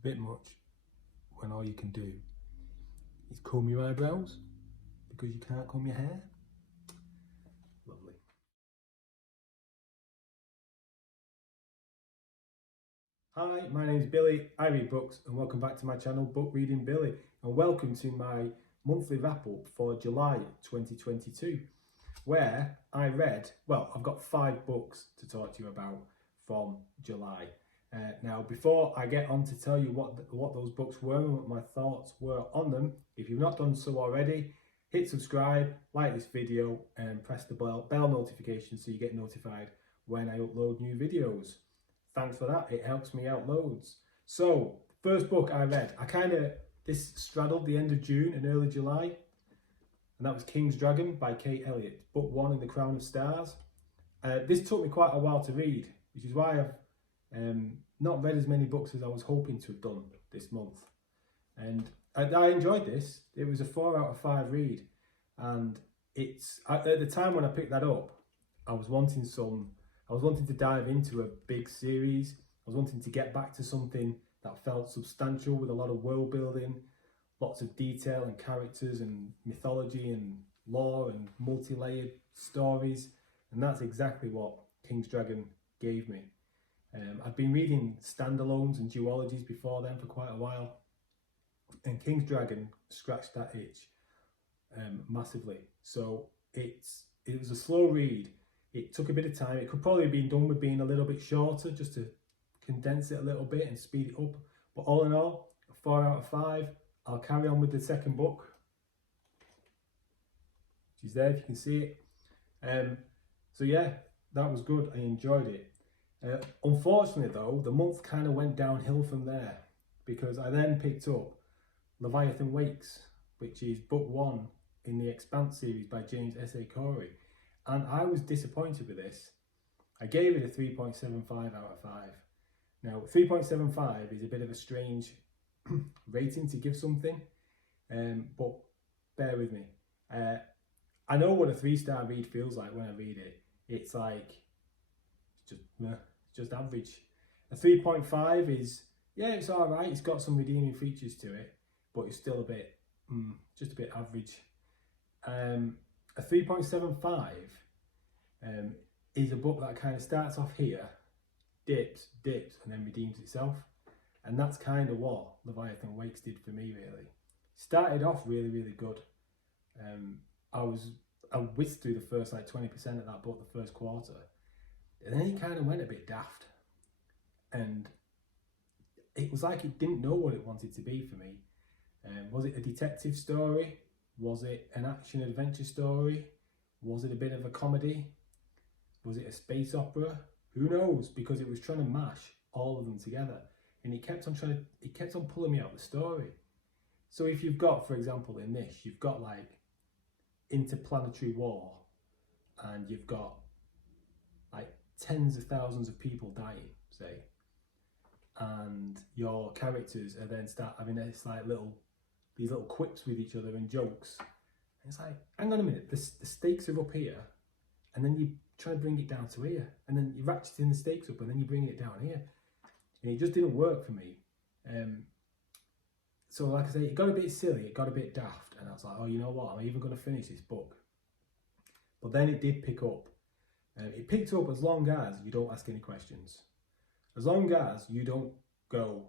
a bit much when all you can do is comb your eyebrows because you can't comb your hair. Lovely. Hi, my name is Billy, I read books, and welcome back to my channel Book Reading Billy, and welcome to my monthly wrap up for July 2022, where I read, well, I've got 5 books to talk to you about from July. Now, before I get on to tell you what those books were and what my thoughts were on them, if you've not done so already, hit subscribe, like this video, and press the bell notification so you get notified when I upload new videos. Thanks for that, it helps me out loads. So, first book I read, this straddled the end of June and early July, and that was King's Dragon by Kate Elliott, book 1 in the Crown of Stars. This took me quite a while to read, which is why I've not read as many books as I was hoping to have done this month. And I enjoyed this. It was a 4 out of 5 read, and at the time when I picked that up, I was wanting to dive into a big series. I was wanting to get back to something that felt substantial with a lot of world building, lots of detail and characters and mythology and lore and multi-layered stories, and that's exactly what King's Dragon gave me. I've been reading standalones and duologies before then for quite a while, and King's Dragon scratched that itch massively. So it was a slow read. It took a bit of time. It could probably have been done with being a little bit shorter, just to condense it a little bit and speed it up. But all in all, a 4 out of 5. I'll carry on with the second book. She's there if you can see it. So yeah, that was good. I enjoyed it. Unfortunately though, the month kind of went downhill from there, because I then picked up Leviathan Wakes, which is book 1 in the Expanse series by James S.A. Corey, and I was disappointed with this. I gave it a 3.75 out of 5. Now 3.75 is a bit of a strange rating to give something, but bear with me. I know what a 3-star read feels like when I read it. It's like just average. A 3.5 is, yeah, it's all right. It's got some redeeming features to it, but it's still a bit, just a bit average. A 3.75 is a book that kind of starts off here, dips, and then redeems itself. And that's kind of what Leviathan Wakes did for me, really. Started off really, really good. I whizzed through the first 20% of that book, the first quarter. And then it kind of went a bit daft. And it was like it didn't know what it wanted to be for me. Was it a detective story? Was it an action adventure story? Was it a bit of a comedy? Was it a space opera? Who knows? Because it was trying to mash all of them together. And it kept on pulling me out of the story. So if you've got, for example, in this, you've got like interplanetary war, and you've got like tens of thousands of people dying, say, and your characters are then start having these little quips with each other and jokes. And it's like, hang on a minute, the stakes are up here, and then you try to bring it down to here, and then you're ratcheting the stakes up, and then you're bringing it down here. And it just didn't work for me. So like I say, it got a bit silly, it got a bit daft, and I was like, oh, you know what, I'm even going to finish this book. But then it did pick up. It picked up as long as you don't ask any questions. As long as you don't go,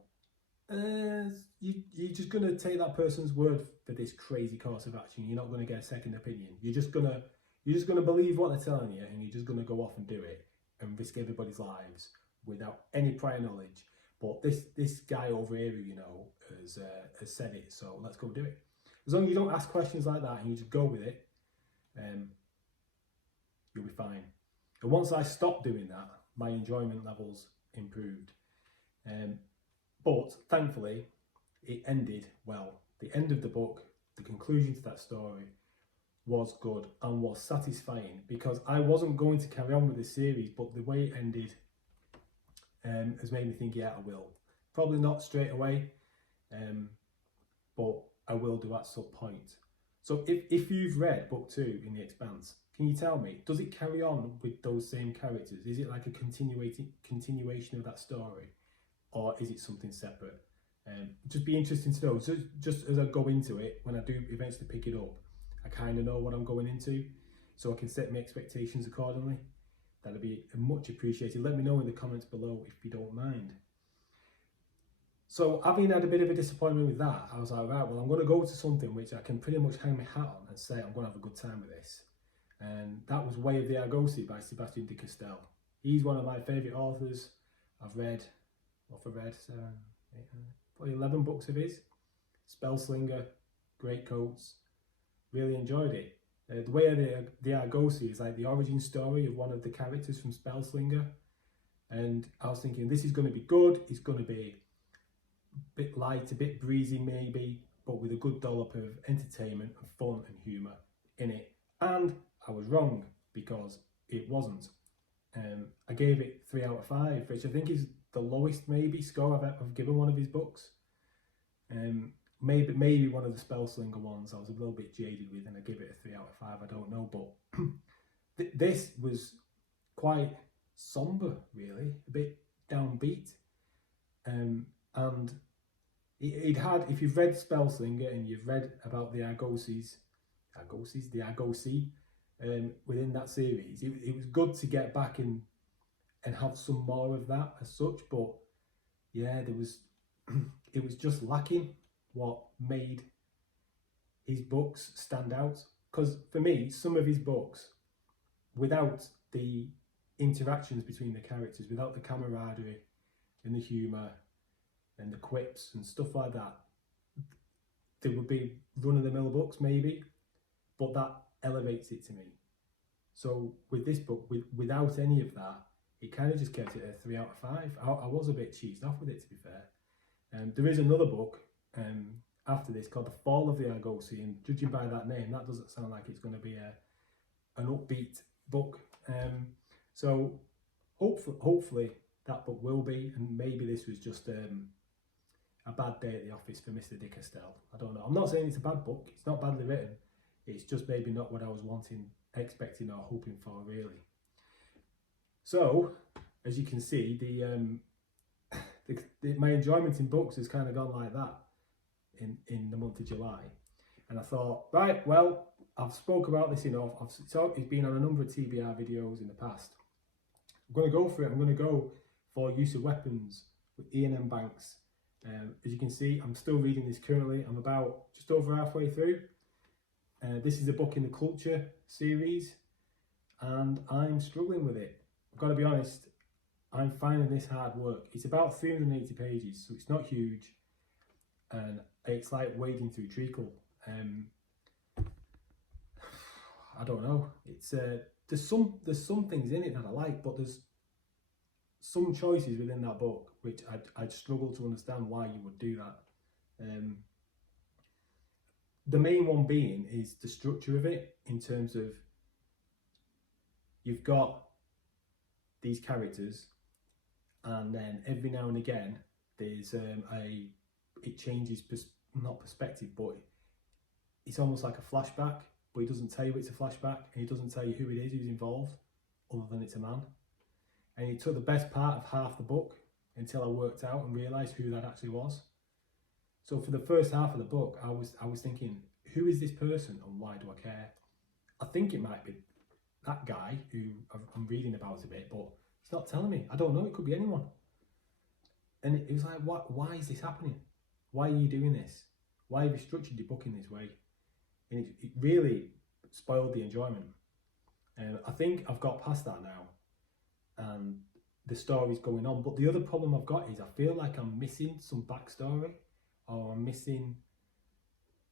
you're just going to take that person's word for this crazy course of action. You're not going to get a second opinion. You're just going to believe what they're telling you, and you're just going to go off and do it and risk everybody's lives without any prior knowledge. But this guy over here, you know, has said it, so let's go do it. As long as you don't ask questions like that and you just go with it, you'll be fine. And once I stopped doing that, my enjoyment levels improved. But thankfully, it ended well. The end of the book, the conclusion to that story, was good and was satisfying, because I wasn't going to carry on with the series, but the way it ended has made me think, yeah, I will. Probably not straight away, but I will do at some point. So if you've read book 2 in The Expanse, can you tell me, does it carry on with those same characters? Is it like a continuation of that story, or is it something separate? Just be interesting to know. So just as I go into it, when I do eventually pick it up, I kind of know what I'm going into, so I can set my expectations accordingly. That'd be much appreciated. Let me know in the comments below if you don't mind. So having had a bit of a disappointment with that, I was like, right, well, I'm going to go to something which I can pretty much hang my hat on and say I'm going to have a good time with this. And that was Way of the Argosy by Sebastian de Castell. He's one of my favourite authors. I've read, probably 11 books of his. Spellslinger, Great Coats, really enjoyed it. The Way of the Argosy is like the origin story of one of the characters from Spellslinger. And I was thinking, this is going to be good, it's going to be a bit light, a bit breezy maybe, but with a good dollop of entertainment and fun and humour in it. And I was wrong, because it wasn't. I gave it 3 out of 5, which I think is the lowest maybe score I've given one of his books. Maybe one of the Spellslinger ones I was a little bit jaded with, and I give it a 3 out of 5, I don't know, but this was quite sombre really, a bit downbeat. And it had, if you've read Spellslinger and you've read about the Argosy within that series, it was good to get back and have some more of that as such. But yeah, there was it was just lacking what made his books stand out. Because for me, some of his books, without the interactions between the characters, without the camaraderie and the humour and the quips and stuff like that, they would be run-of-the-mill books maybe, but that elevates it to me. So with this book, without any of that, it kind of just kept it a 3 out of 5. I was a bit cheesed off with it, to be fair. There is another book after this called The Fall of the Argosy, and judging by that name, that doesn't sound like it's going to be an upbeat book. So hopefully that book will be, and maybe this was just a bad day at the office for Mr. de Castell. I don't know. I'm not saying it's a bad book. It's not badly written. It's just maybe not what I was expecting or hoping for, really. So, as you can see, my enjoyment in books has kind of gone like that in the month of July. And I thought, right, well, I've spoke about this enough. It's been on a number of TBR videos in the past. I'm going to go for it. I'm going to go for Use of Weapons with Ian M. Banks. As you can see, I'm still reading this currently. I'm about just over halfway through. This is a book in the Culture series, and I'm struggling with it. I've got to be honest, I'm finding this hard work. It's about 380 pages, so it's not huge, and it's like wading through treacle. I don't know. It's there's some things in it that I like, but there's some choices within that book which I'd struggle to understand why you would do that. The main one being is the structure of it, in terms of you've got these characters, and then every now and again there's it changes not perspective, but it's almost like a flashback, but he doesn't tell you it's a flashback, and he doesn't tell you who it is who's involved, other than it's a man. And it took the best part of half the book until I worked out and realised who that actually was. So for the first half of the book, I was thinking, who is this person and why do I care? I think it might be that guy who I'm reading about a bit, but it's not telling me. I don't know, it could be anyone. And it was like, why is this happening? Why are you doing this? Why have you structured your book in this way? And it really spoiled the enjoyment. I think I've got past that now, and the story's going on. But the other problem I've got is I feel like I'm missing some backstory, or I'm missing...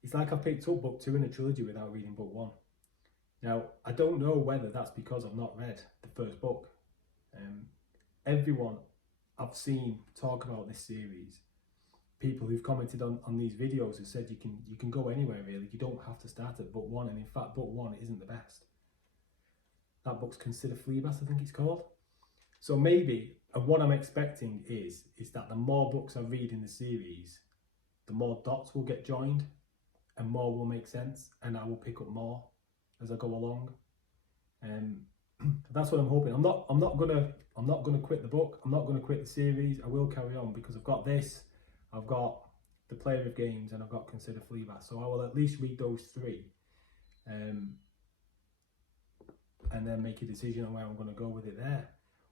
It's like I picked up book 2 in a trilogy without reading book 1. Now, I don't know whether that's because I've not read the first book. Everyone I've seen talk about this series, people who've commented on these videos, have said you can go anywhere really. You don't have to start at book 1, and in fact book 1 isn't the best. That book's Consider Fleabas, I think it's called. So maybe, and what I'm expecting is that the more books I read in the series, the more dots will get joined, and more will make sense, and I will pick up more as I go along. That's what I'm hoping. I'm not gonna quit the book. I'm not gonna quit the series. I will carry on, because I've got this. I've got The Player of Games, and I've got Consider Fleabag. So I will at least read those three, and then make a decision on where I'm going to go with it there.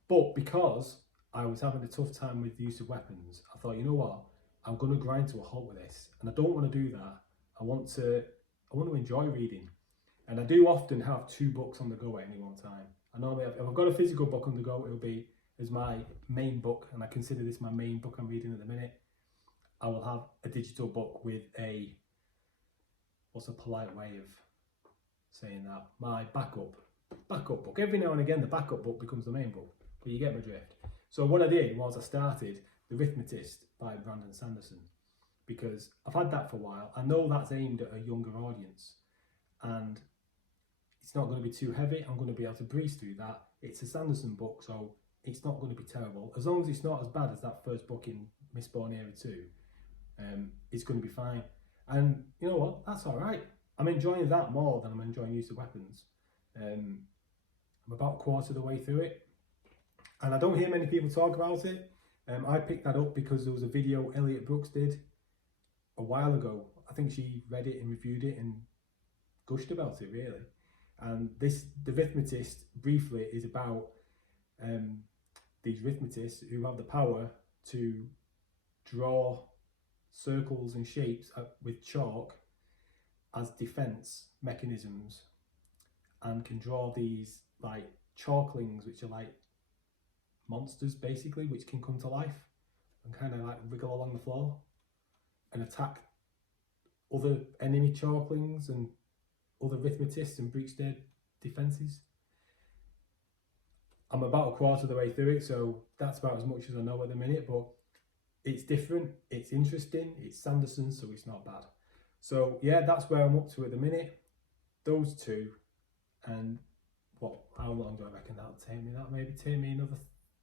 But because I was having a tough time with the use of weapons, I thought, you know what, I'm going to grind to a halt with this, and I don't want to do that. I want to enjoy reading, and I do often have 2 books on the go at any one time. I normally if I've got a physical book on the go, it'll be as my main book, and I consider this my main book I'm reading at the minute. I will have a digital book with a, what's a polite way of saying that, my backup book. Every now and again the backup book becomes the main book, but you get my drift. So what I did was I started The Arithmetist by Brandon Sanderson, because I've had that for a while. I know that's aimed at a younger audience, and it's not going to be too heavy. I'm going to be able to breeze through that. It's a Sanderson book, so it's not going to be terrible. As long as it's not as bad as that first book in Mistborn Era 2, it's going to be fine. And you know what? That's all right. I'm enjoying that more than I'm enjoying Use of Weapons. I'm about a quarter of the way through it, and I don't hear many people talk about it. I picked that up because there was a video Elliot Brooks did a while ago. I think she read it and reviewed it and gushed about it, really. And the Arithmetist, briefly, is about these Arithmetists who have the power to draw circles and shapes with chalk as defense mechanisms, and can draw these like chalklings, which are like monsters basically, which can come to life and kind of like wriggle along the floor and attack other enemy chalklings and other Arithmetists and breach their defences. I'm about a quarter of the way through it, so that's about as much as I know at the minute, but it's different, it's interesting, it's Sanderson, so it's not bad. So yeah, that's where I'm up to at the minute. Those 2, and how long do I reckon that'll take me? That maybe take me another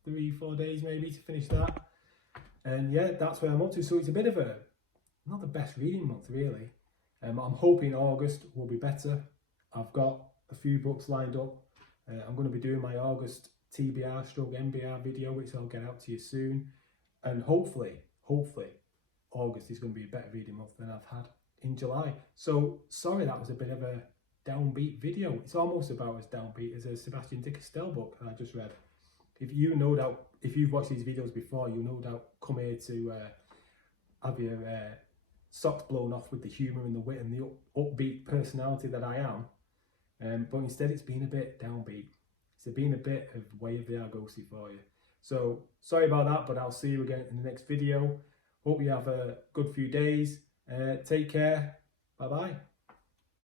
3-4 days maybe to finish that. And yeah, that's where I'm up to. So it's a bit of not the best reading month really. I'm hoping August will be better. I've got a few books lined up. I'm going to be doing my August TBR/MBR video, which I'll get out to you soon. And hopefully August is going to be a better reading month than I've had in July. So sorry that was a bit of a downbeat video. It's almost about as downbeat as a Sebastian de Castell book that I just read. If you've watched these videos before, you'll no doubt come here to have your socks blown off with the humour and the wit and the upbeat personality that I am. But instead it's been a bit downbeat. It's been a bit of Way of the Argosy for you. So sorry about that, but I'll see you again in the next video. Hope you have a good few days. Take care. Bye bye.